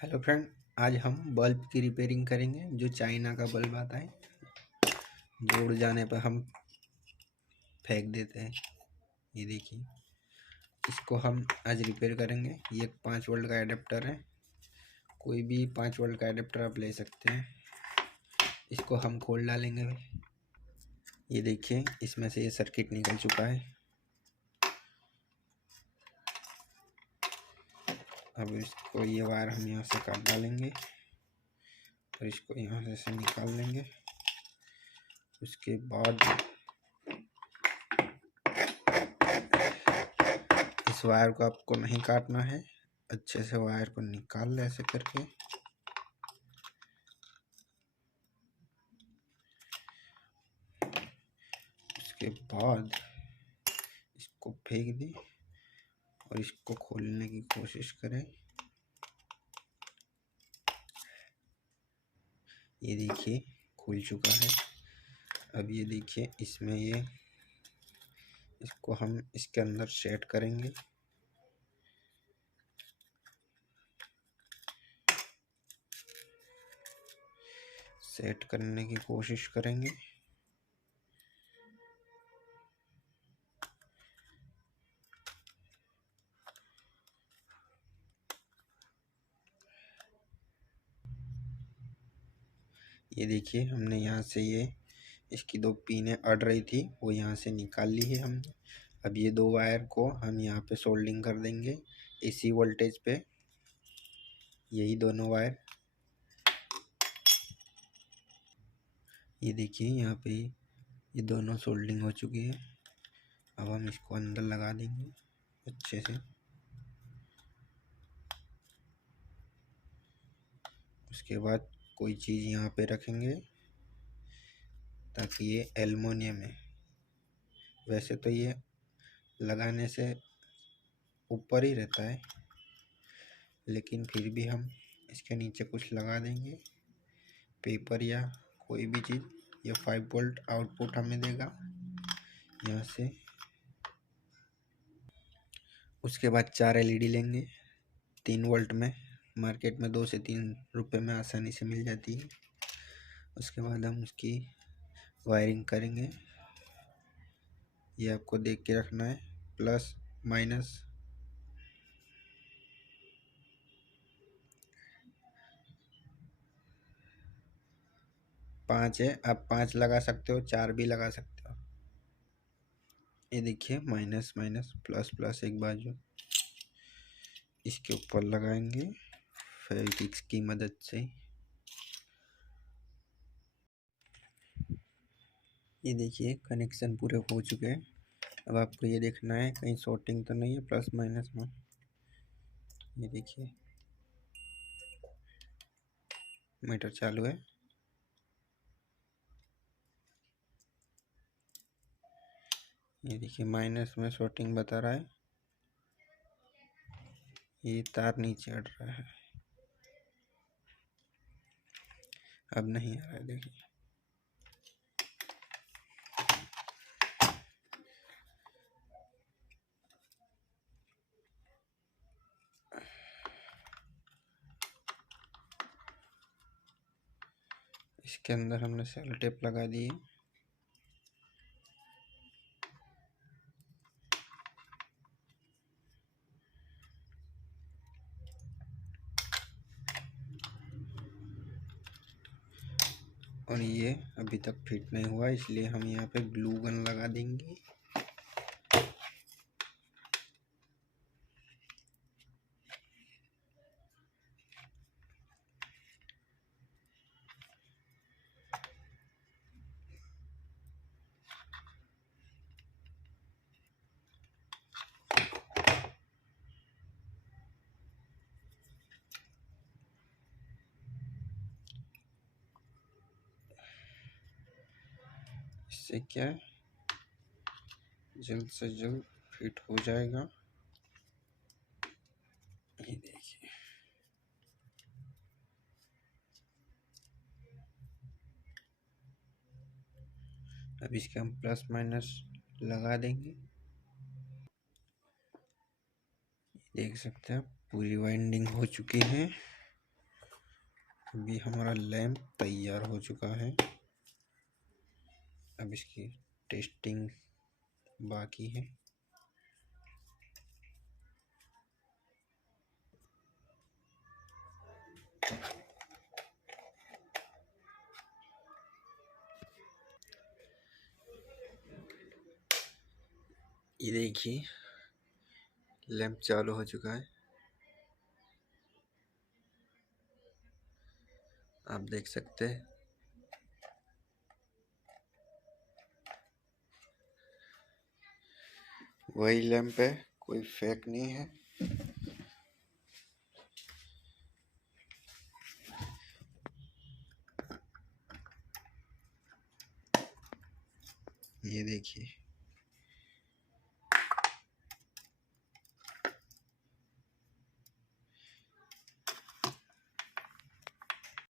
Hello friend, आज हम bulb की रिपेयरिंग करेंगे। जो चाइना का बल्ब आता है, जो उड़ जाने पर हम फेंक देते हैं। ये देखिए, इसको हम आज रिपेयर करेंगे। ये 5 वोल्ट का एडेप्टर है। कोई भी 5 वोल्ट का एडेप्टर आप ले सकते हैं। इसको हम खोल डालेंगे। ये देखिए, इसमें से ये सर्किट निकल चुका है। अब इसको ये वायर हम यहाँ से काट डालेंगे और इसको यहाँ से निकाल लेंगे। उसके बाद इस वायर को आपको नहीं काटना है, अच्छे से वायर को निकाल ले ऐसे करके। उसके बाद इसको फेंक दें और इसको खोलने की कोशिश करें। ये देखिए, खुल चुका है। अब ये देखिए, इसमें ये इसको हम इसके अंदर सेट करेंगे। सेट करने की कोशिश करेंगे। ये देखिए, हमने यहाँ से ये इसकी 2 पिनें अड़ रही थी, वो यहाँ से निकाल ली है हमने। अब ये 2 वायर को हम यहाँ पे सोल्डिंग कर देंगे एसी वोल्टेज पे। यही दोनों वायर, ये देखिए यहाँ पे ये दोनों सोल्डिंग हो चुकी है। अब हम इसको अंदर लगा देंगे अच्छे से। उसके बाद कोई चीज़ यहाँ पे रखेंगे ताकि ये एल्युमिनियम है। वैसे तो ये लगाने से ऊपर ही रहता है, लेकिन फिर भी हम इसके नीचे कुछ लगा देंगे, पेपर या कोई भी चीज़। ये 5 वोल्ट आउटपुट हमें देगा यहाँ से। उसके बाद 4 एलईडी लेंगे 3 वोल्ट में। मार्केट में 2 से 3 रुपए में आसानी से मिल जाती है। उसके बाद हम उसकी वायरिंग करेंगे। ये आपको देख के रखना है, प्लस माइनस। पाँच है, आप 5 लगा सकते हो, 4 भी लगा सकते हो। ये देखिए, माइनस माइनस प्लस प्लस एक बाजू इसके ऊपर लगाएंगे फेविक्विक की मदद से। ये देखिए, कनेक्शन पूरे हो चुके हैं। अब आपको ये देखना है कहीं शॉर्टिंग तो नहीं है प्लस माइनस में। ये देखिए, मीटर चालू है। ये देखिए, माइनस में शॉर्टिंग बता रहा है। ये तार नीचे अड़ रहा है, अब नहीं आ रहा है। देखिए, इसके अंदर हमने सेलो टेप लगा दी है। और ये अभी तक फिट नहीं हुआ, इसलिए हम यहाँ पे ग्लू गन लगा देंगे। इससे क्या है, जल्द से जल्द फिट हो जाएगा। ये देखिए, अब इसके हम प्लस माइनस लगा देंगे। देख सकते हैं पूरी वाइंडिंग हो चुकी है। अभी हमारा लैंप तैयार हो चुका है। अब इसकी टेस्टिंग बाकी है। ये देखिए लैंप चालू हो चुका है, आप देख सकते हैं। वही लैंप है, कोई फेक नहीं है। ये देखिए